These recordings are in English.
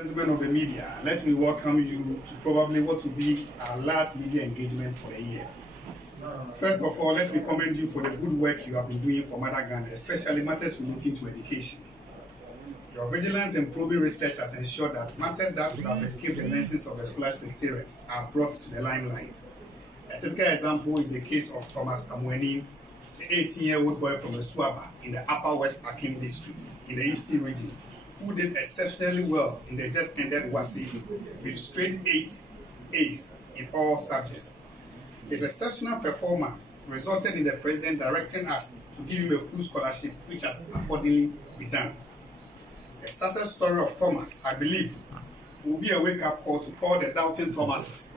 Gentlemen of the media, let me welcome you to probably what will be our last media engagement for the year. First of all, let me commend you for the good work you have been doing for Mother Ghana, especially matters relating to education. Your vigilance and probing research has ensured that matters that would have escaped the lenses of the Scholarship Secretariat are brought to the limelight. A typical example is the case of Thomas Amweni, the 18-year-old boy from Esuaba in the Upper West Akim district in the Eastern region, who did exceptionally well in the just ended WASI with straight 8 A's in all subjects. His exceptional performance resulted in the president directing us to give him a full scholarship, which has accordingly been done. The success story of Thomas, I believe, will be a wake-up call to all the doubting Thomases,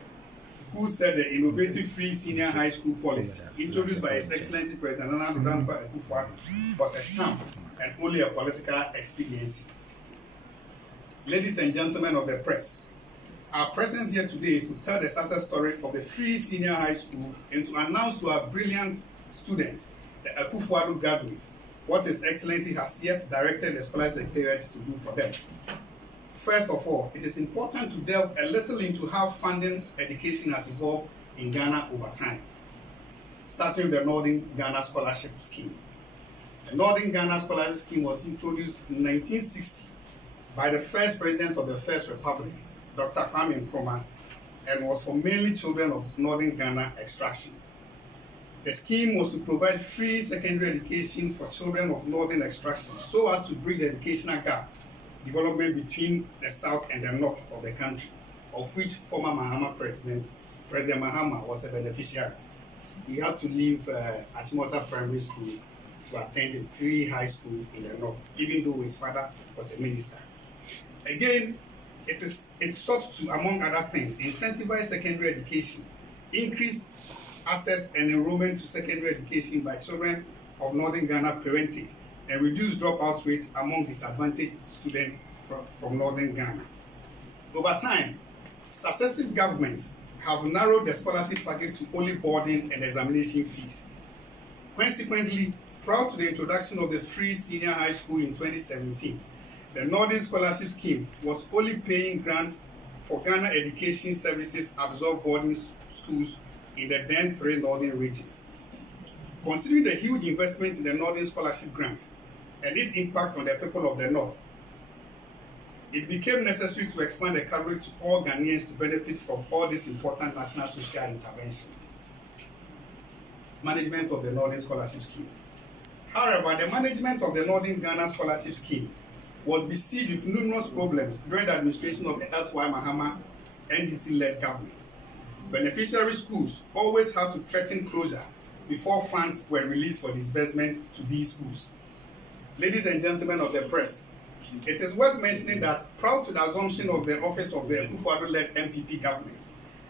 who said the innovative free senior high school policy introduced by His Excellency President Akufo-Addo was a sham and only a political expediency. Ladies and gentlemen of the press, our presence here today is to tell the success story of the free senior high school and to announce to our brilliant students, the Akufo-Addo graduates, what His Excellency has yet directed the Scholarship Secretariat to do for them. First of all, it is important to delve a little into how funding education has evolved in Ghana over time, starting with the Northern Ghana Scholarship Scheme. The Northern Ghana Scholarship Scheme was introduced in 1960 by the first president of the First Republic, Dr. Kwame Nkrumah, and was for mainly children of Northern Ghana extraction. The scheme was to provide free secondary education for children of Northern extraction so as to bridge the educational gap development between the South and the North of the country, of which former Mahama President Mahama was a beneficiary. He had to leave Achimota Primary School to attend a free high school in the North, even though his father was a minister. Again, it sought to, among other things, incentivize secondary education, increase access and enrollment to secondary education by children of Northern Ghana parentage, and reduce dropout rates among disadvantaged students from Northern Ghana. Over time, successive governments have narrowed the scholarship package to only boarding and examination fees. Consequently, prior to the introduction of the free senior high school in 2017, the Northern Scholarship Scheme was only paying grants for Ghana Education Services absorbed boarding schools in the then 3 northern regions. Considering the huge investment in the Northern Scholarship Grant and its impact on the people of the North, it became necessary to expand the coverage to all Ghanaians to benefit from all this important national social intervention. Management of the Northern Scholarship Scheme. However, the management of the Northern Ghana Scholarship Scheme was besieged with numerous problems during the administration of the erstwhile Mahama NDC-led government. Beneficiary schools always had to threaten closure before funds were released for disbursement to these schools. Ladies and gentlemen of the press, it is worth mentioning that prior to the assumption of the office of the Akufo-Addo-led MPP government,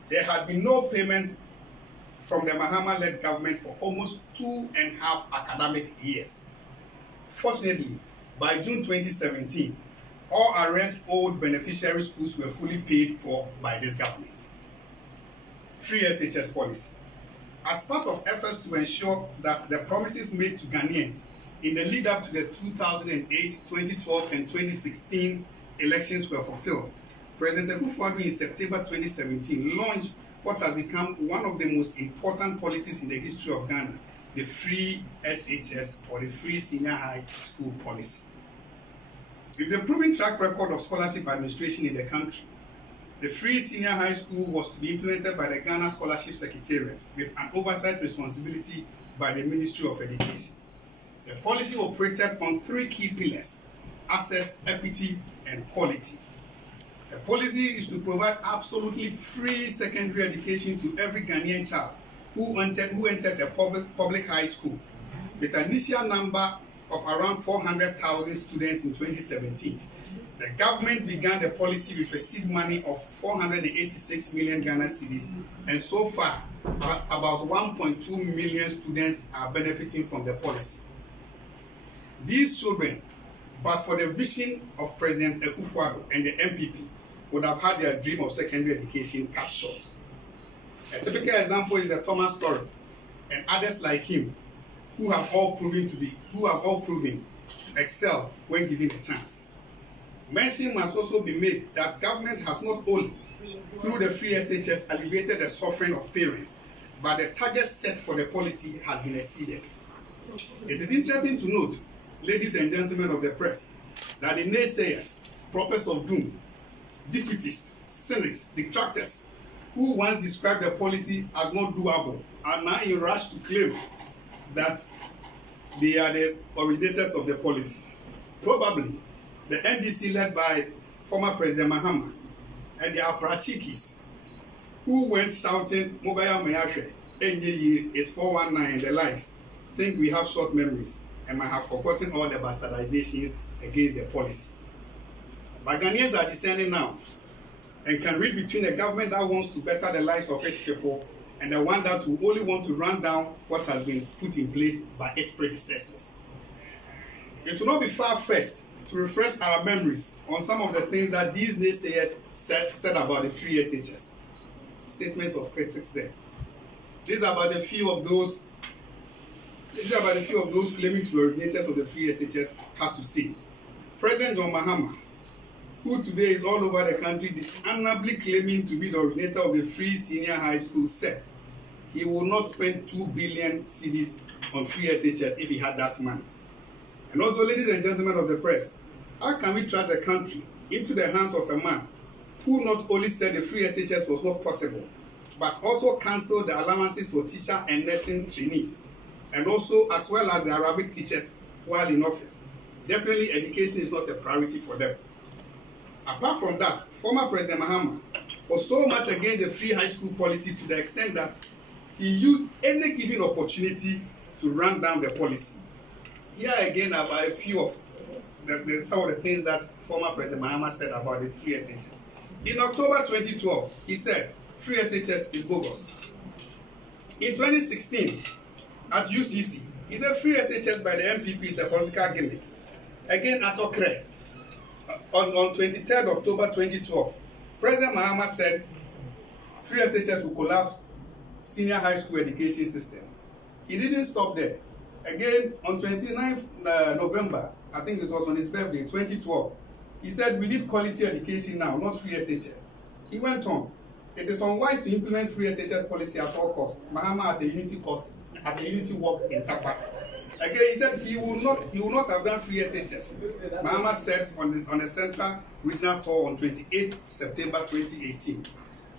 there had been no payment from the Mahama-led government for almost 2.5 academic years. Fortunately, by June 2017, all arrest-old beneficiary schools were fully paid for by this government. Free SHS policy. As part of efforts to ensure that the promises made to Ghanaians in the lead up to the 2008, 2012, and 2016 elections were fulfilled, President Akufo-Addo in September 2017 launched what has become one of the most important policies in the history of Ghana, the free SHS or the free senior high school policy. With the proven track record of scholarship administration in the country, the free senior high school was to be implemented by the Ghana Scholarship Secretariat with an oversight responsibility by the Ministry of Education. The policy operated on 3 key pillars: access, equity, and quality. The policy is to provide absolutely free secondary education to every Ghanaian child who enters a public high school, with an initial number of around 400,000 students in 2017. The government began the policy with a seed money of 486 million Ghana cedis, and so far, about 1.2 million students are benefiting from the policy. These children, but for the vision of President Akufo-Addo and the MPP, would have had their dream of secondary education cut short. A typical example is the Thomas story, and others like him, who have all proven to excel when given a chance. Mention must also be made that government has not only, through the free SHS, alleviated the suffering of parents, but the target set for the policy has been exceeded. It is interesting to note, ladies and gentlemen of the press, that the naysayers, prophets of doom, defeatists, cynics, detractors, who once described the policy as not doable, are now in rush to claim that they are the originators of the policy. Probably, the NDC led by former President Mahama and the apparatchiks who went shouting, Mobile Mayashe, NJE, it's 419 and the likes, think we have short memories and might have forgotten all the bastardizations against the policy. But Ghanaians are discerning now and can read between a government that wants to better the lives of its people and the one that will only want to run down what has been put in place by its predecessors. It will not be far-fetched to refresh our memories on some of the things that these naysayers said about the free SHS. Statements of critics there. These are about a few of those claiming to be originators of the free SHS had to say. President John Mahama, who today is all over the country dishonorably claiming to be the originator of the free senior high school, said he will not spend 2 billion cedis on free SHS if he had that money. And also, ladies and gentlemen of the press, how can we trust the country into the hands of a man who not only said the free SHS was not possible, but also cancelled the allowances for teacher and nursing trainees, and also as well as the Arabic teachers while in office? Definitely, education is not a priority for them. Apart from that, former President Mahama was so much against the free high school policy to the extent that he used any given opportunity to run down the policy. Here again are a few of some of the things that former President Mahama said about the free SHS. In October 2012, he said, free SHS is bogus. In 2016, at UCC, he said free SHS by the MPP is a political gimmick. Again at Okre, on 23rd October 2012, President Mahama said free SHS will collapse senior high school education system. He didn't stop there. Again, on 29th November, I think it was on his birthday, 2012, he said we need quality education now, not free SHS. He went on, it is unwise to implement free SHS policy at all costs. Mahama at a unity walk in Tapa. Again, he said he will not have done free SHS. Mahama said on the Central Regional Tour on 28th September 2018.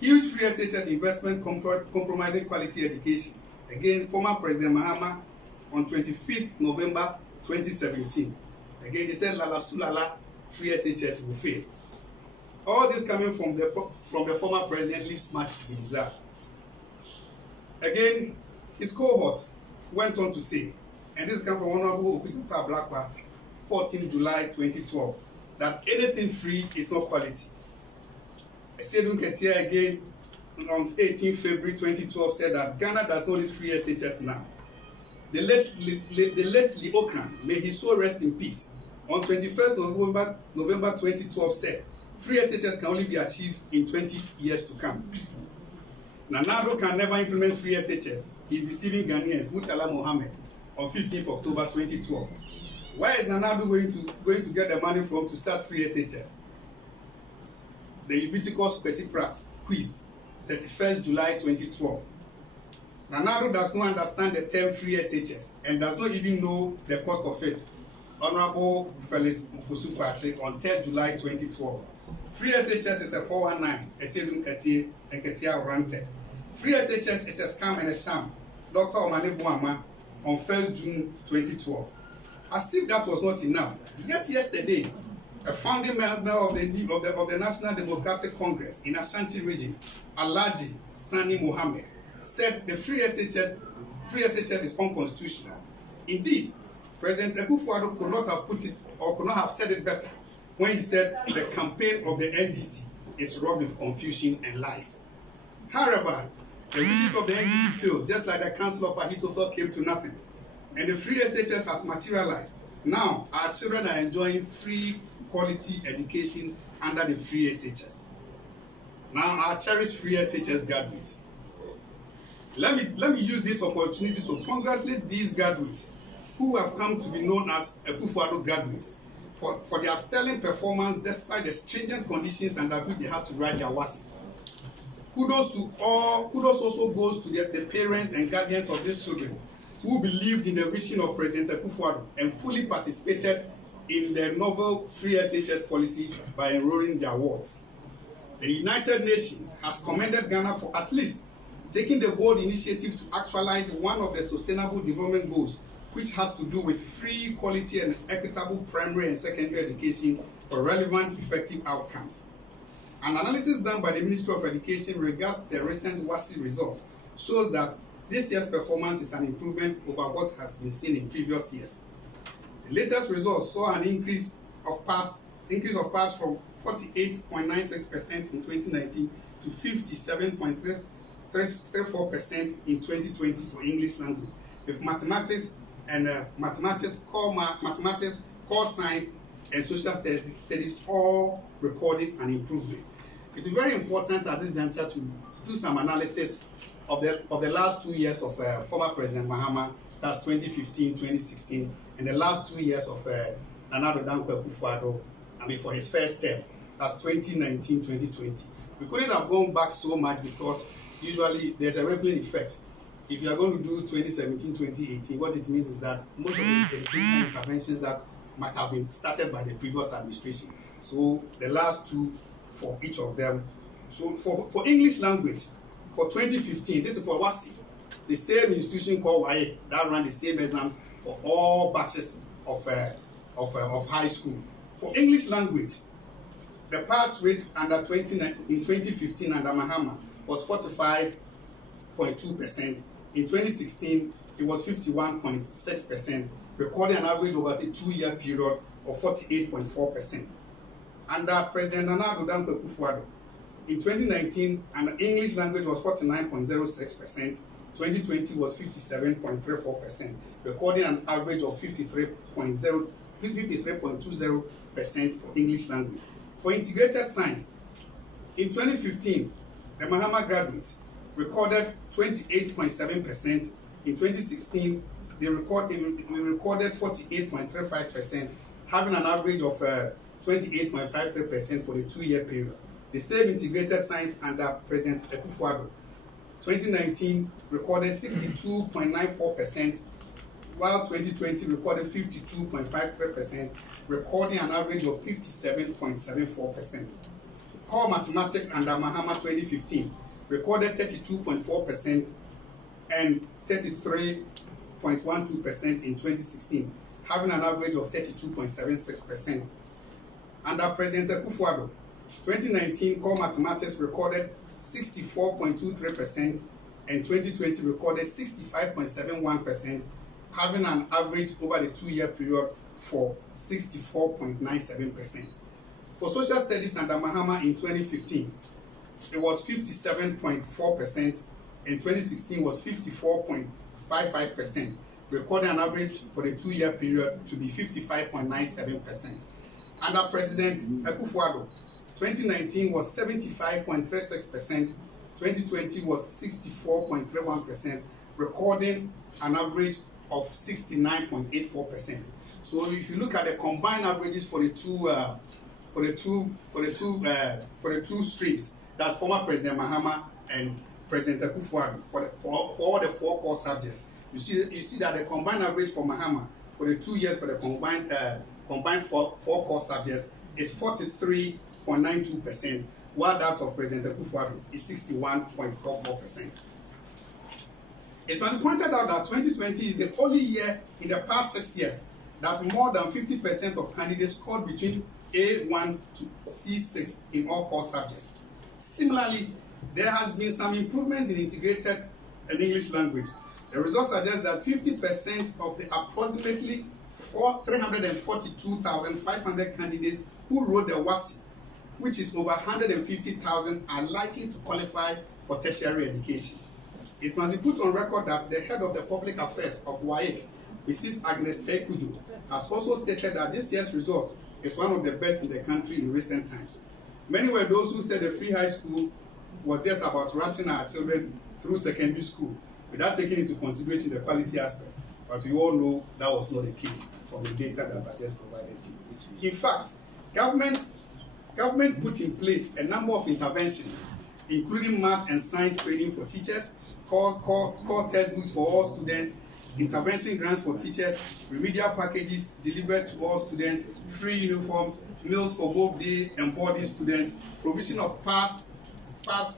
Huge free SHS investment compromising quality education. Again, former President Mahama on 25th November 2017. Again, he said Lala Sulala, free SHS will fail. All this coming from the former president leaves much to be desired. Again, his cohorts went on to say, and this comes from Honorable Okudata Blakwa, 14 July 2012, that anything free is not quality. Esedun Ketia again on 18 February 2012 said that Ghana does not need free SHS now. The late Leokran, may his soul rest in peace, on 21st November 2012 said, free SHS can only be achieved in 20 years to come. Nanado can never implement free SHS. He is deceiving Ghanaians, Murtala Mohammed, on 15th October 2012. Where is Nanado going to get the money from to start free SHS? The ubiquitous Kwesi Pratt quizzed 31st July 2012. Nanado does not understand the term free SHS and does not even know the cost of it. Honorable Felix Mufusukwache on 3rd July 2012. Free SHS is a 419, Esedun Ketia and Ketia ranted. Free SHS is a scam and a sham. Dr. Omane Buama on 1st June 2012. As if that was not enough, yet yesterday, a founding member of the National Democratic Congress in Ashanti region, Alhaji Sani Mohammed, said the free SHS is unconstitutional. Indeed, President Akufo-Addo could not have put it or could not have said it better when he said the campaign of the NDC is wrought with confusion and lies. However, the wishes of the NDC failed, just like the Council of Ahithophel came to nothing. And the free SHS has materialized. Now, our children are enjoying free quality education under the free SHS. Now, our cherished free SHS graduates. Let me use this opportunity to congratulate these graduates who have come to be known as Akufo-Addo graduates. for their sterling performance despite the stringent conditions under which they had to write their WASSCE. Kudos also goes to the parents and guardians of these children who believed in the vision of President Akufo-Addo and fully participated in the novel free SHS policy by enrolling their wards. The United Nations has commended Ghana for at least taking the bold initiative to actualize one of the Sustainable Development Goals, which has to do with free, quality, and equitable primary and secondary education for relevant, effective outcomes. An analysis done by the Ministry of Education regards the recent WASSCE results shows that this year's performance is an improvement over what has been seen in previous years. The latest results saw an increase of pass from 48.96% in 2019 to 57.34% in 2020 for English language, with mathematics, core science, and social studies all recording an improvement. It is very important at this juncture to do some analysis of the last 2 years of former President Mahama, that's 2015, 2016, and the last 2 years of Nana Akufo-Addo, for his first term, that's 2019, 2020. We couldn't have gone back so much because usually there's a rippling effect. If you are going to do 2017, 2018, what it means is that most of the educational interventions that might have been started by the previous administration. So the last two for each of them. So for English language, for 2015, this is for WASSCE, the same institution called WAEC that ran the same exams for all batches of high school. For English language, the pass rate in 2015 under Mahama was 45.2%. In 2016, it was 51.6%, recording an average over the 2-year period of 48.4%. Under President Nana Akufo-Addo, in 2019, and English language was 49.06%, 2020 was 57.34%, recording an average of 53.20% for English language. For integrated science, in 2015, the Mahama graduates recorded 28.7%. In 2016, we recorded 48.35%, having an average of 28.53% for the 2-year period. The same integrated science under President Akufo-Addo, 2019 recorded 62.94%, while 2020 recorded 52.53%, recording an average of 57.74%. Core mathematics under Mahama 2015 recorded 32.4% and 33.12% in 2016, having an average of 32.76%. Under President Akufo-Addo, 2019 core mathematics recorded 64.23% and 2020 recorded 65.71%, having an average over the 2-year period for 64.97%. For social studies under Mahama in 2015, it was 57.4% and 2016 was 54.55%, recording an average for the 2-year period to be 55.97%. Under President Akufo-Addo, 2019 was 75.36%, 2020 was 64.31%, recording an average of 69.84%. So if you look at the combined averages for the two streams, that's former President Mahama and President Akufo-Addo, for all the 4 core subjects, you see that the combined average for Mahama for the 2 years for the combined 4 core subjects is 43.92%, while that of President Akufo-Addo is 61.44%. It must be pointed out that 2020 is the only year in the past 6 years that more than 50% of candidates scored between A1 to C6 in all core subjects. Similarly, there has been some improvements in integrated and English language. The results suggest that 50% of the approximately 342,500 candidates who wrote the WASSCE, which is over 150,000, are likely to qualify for tertiary education. It must be put on record that the head of the public affairs of WAEC, Mrs. Agnes Tekujo, has also stated that this year's result is one of the best in the country in recent times. Many were those who said the free high school was just about rushing our children through secondary school without taking into consideration the quality aspect. But we all know that was not the case from the data that I just provided you. In fact, government put in place a number of interventions, including math and science training for teachers, core textbooks for all students, intervention grants for teachers, remedial packages delivered to all students, free uniforms, meals for both day and boarding students, provision of past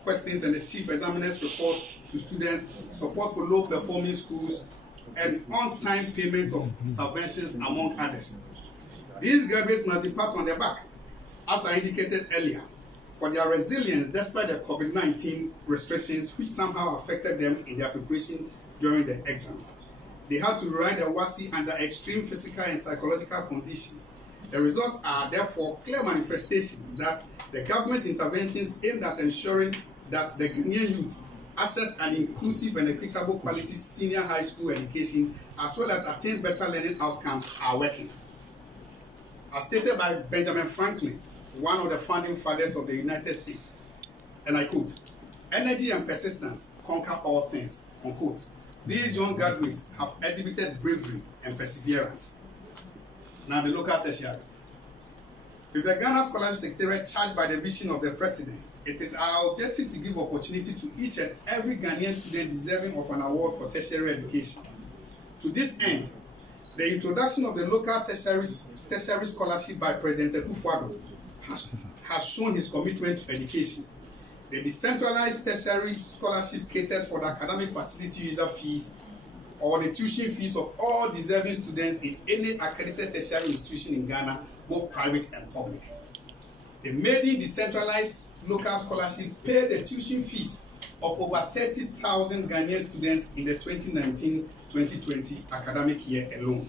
questions and the chief examiner's report to students, support for low-performing schools, and on-time payment of subventions, among others. These graduates must be pat on their back, as I indicated earlier, for their resilience despite the COVID-19 restrictions which somehow affected them in their preparation during the exams. They had to write the WASI under extreme physical and psychological conditions. The results are therefore clear manifestation that the government's interventions aimed at ensuring that the Ghanaian youth access an inclusive and equitable quality senior high school education as well as attain better learning outcomes are working. As stated by Benjamin Franklin, one of the founding fathers of the United States, and I quote, "Energy and persistence conquer all things," unquote. These young graduates have exhibited bravery and perseverance. Now the local tertiary. With the Ghana Scholarship Secretariat charged by the vision of the President, it is our objective to give opportunity to each and every Ghanaian student deserving of an award for tertiary education. To this end, the introduction of the local tertiary scholarship by President Akufo-Addo has shown his commitment to education. The decentralized tertiary scholarship caters for the academic facility user fees or the tuition fees of all deserving students in any accredited tertiary institution in Ghana, both private and public. The maiden decentralized local scholarship paid the tuition fees of over 30,000 Ghanaian students in the 2019-2020 academic year alone.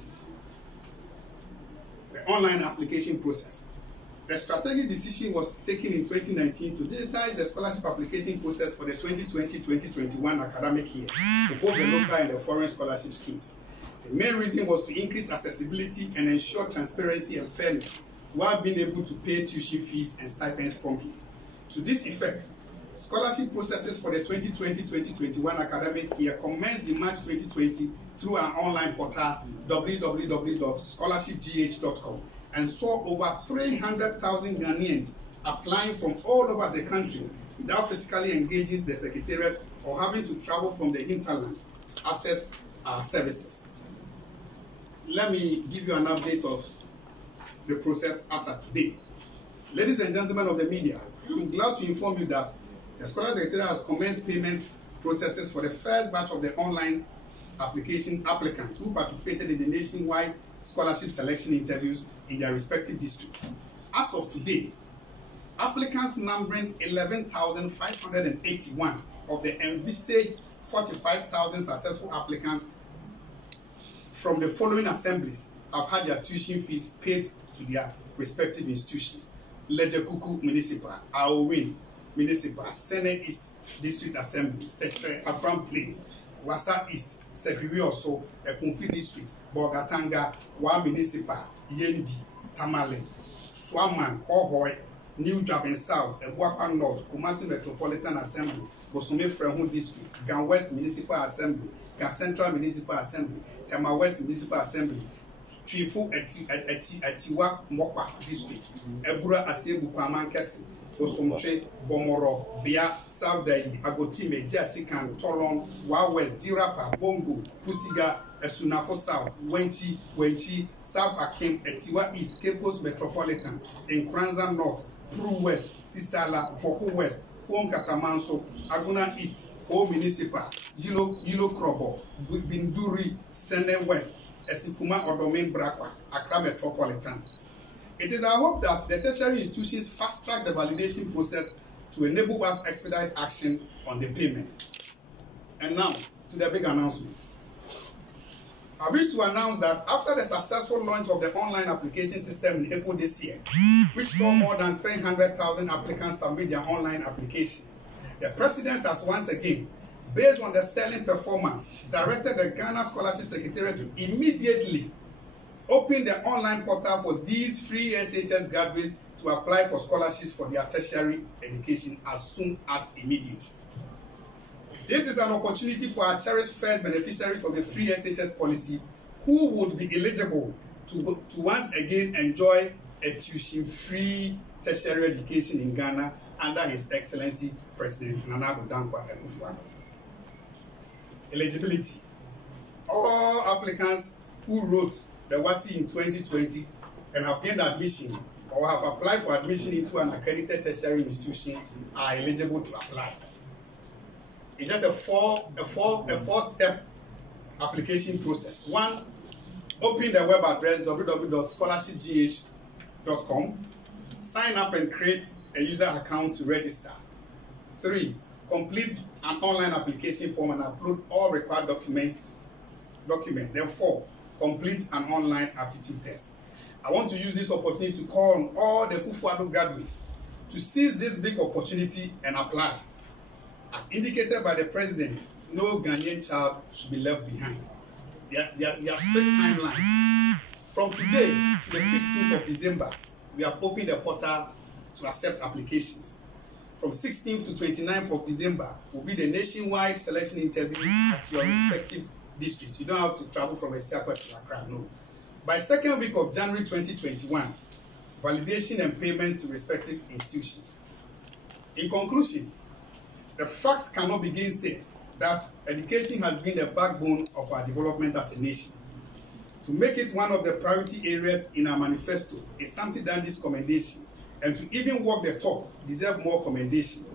The online application process. The strategic decision was taken in 2019 to digitize the scholarship application process for the 2020-2021 academic year for both the local and the foreign scholarship schemes. The main reason was to increase accessibility and ensure transparency and fairness while being able to pay tuition fees and stipends promptly. To this effect, scholarship processes for the 2020-2021 academic year commenced in March 2020 through our online portal www.scholarshipgh.com and saw over 300,000 Ghanaians applying from all over the country without physically engaging the Secretariat or having to travel from the hinterland to access our services. Let me give you an update of the process as of today. Ladies and gentlemen of the media, I'm glad to inform you that the Scholarship Secretariat has commenced payment processes for the first batch of the online application applicants who participated in the nationwide scholarship selection interviews in their respective districts. As of today, applicants numbering 11,581 of the envisaged 45,000 successful applicants from the following assemblies have had their tuition fees paid to their respective institutions: Lejekuku Municipal, Aowin Municipal, Sene East District Assembly, Setre Afram Place, Wasa East, Sekriwi Oso, Ekunfi District, Bogatanga, Wa Municipal, Yendi, Tamale, Swaman, Hohoy, New Japan South, Ebuapa North, Kumasi Metropolitan Assembly, Bosome Frehu District, Gan West Municipal Assembly, Gan Central Municipal Assembly, Tema West Municipal Assembly, Chifu Etiwa Mokwa District, Ebura Asebu Kwamankesi, Osomche, Bomoro, Bia, Southdayi, Agotime, Jasikan, Tolon, Wa West, Dirapa, Bongo, Pusiga, Esunafo South, Wenchi, South Akim, Etiwa East, Capos Metropolitan, Nkranza North, Pru West, Sisala, Boku West, Katamanso, Aguna East, O Municipal, Yilo Krobo, Binduri, Sene West, Esikuma Odomin Brakwa, Accra Metropolitan. It is our hope that the tertiary institutions fast-track the validation process to enable us expedite action on the payment. And now, to the big announcement. I wish to announce that after the successful launch of the online application system in April this year, which saw more than 300,000 applicants submit their online application, the President has once again, based on the sterling performance, directed the Ghana Scholarship Secretariat to immediately open the online portal for these free SHS graduates to apply for scholarships for their tertiary education as soon as immediate. This is an opportunity for our cherished first beneficiaries of the free SHS policy who would be eligible to once again enjoy a tuition-free tertiary education in Ghana under His Excellency President Nana Addo Akufo-Addo. Eligibility. All applicants who wrote the WASI in 2020 and have gained admission or have applied for admission into an accredited tertiary institution are eligible to apply. It's just a four-step application process. One, open the web address www.scholarshipgh.com, sign up and create a user account to register. 3, complete an online application form and upload all required documents. Then 4, complete an online aptitude test. I want to use this opportunity to call on all the Akufo-Addo graduates to seize this big opportunity and apply. As indicated by the President, no Ghanaian child should be left behind. There are strict timelines. From today to the 15th of December, we have opened the portal to accept applications. From 16th to 29th of December will be the nationwide selection interview at your respective districts. You don't have to travel from Esiakwa to Accra, no. By second week of January 2021, validation and payment to respective institutions. In conclusion, the fact cannot be gainsaid that education has been the backbone of our development as a nation. To make it one of the priority areas in our manifesto is something that needs commendation, and to even walk the talk deserves more commendation.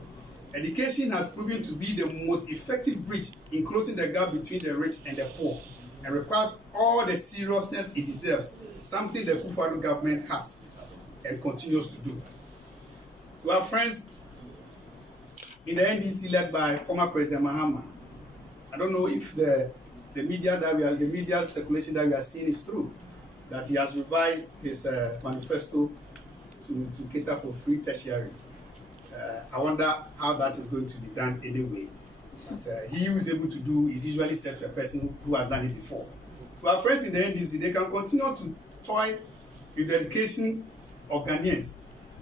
Education has proven to be the most effective bridge in closing the gap between the rich and the poor, and requires all the seriousness it deserves, something the Akufo-Addo government has and continues to do. To our friends in the NDC led by former President Mahama, I don't know if the media circulation that we are seeing is true, that he has revised his manifesto to cater for free tertiary. I wonder how that is going to be done anyway. But he who is able to do is usually said to a person who has done it before. To our friends in the NDC, they can continue to toy with the education of Ghanaians.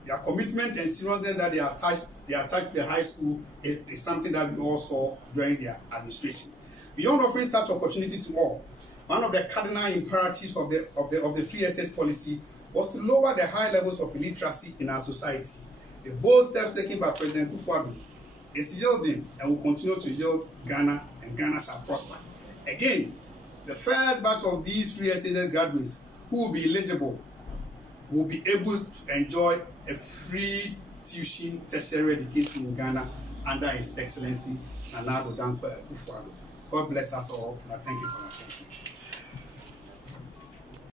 Their commitment and seriousness that they attach to the high school is something that we all saw during their administration. Beyond offering such opportunity to all, one of the cardinal imperatives of the free estate policy was to lower the high levels of illiteracy in our society. The bold steps taken by President Akufo-Addo is yielding and will continue to yield Ghana, and Ghana shall prosper. Again, the first batch of these free estate graduates who will be eligible will be able to enjoy a free tuition tertiary education in Ghana under His Excellency Nana Addo Akufo-Addo. God bless us all, and I thank you for your attention.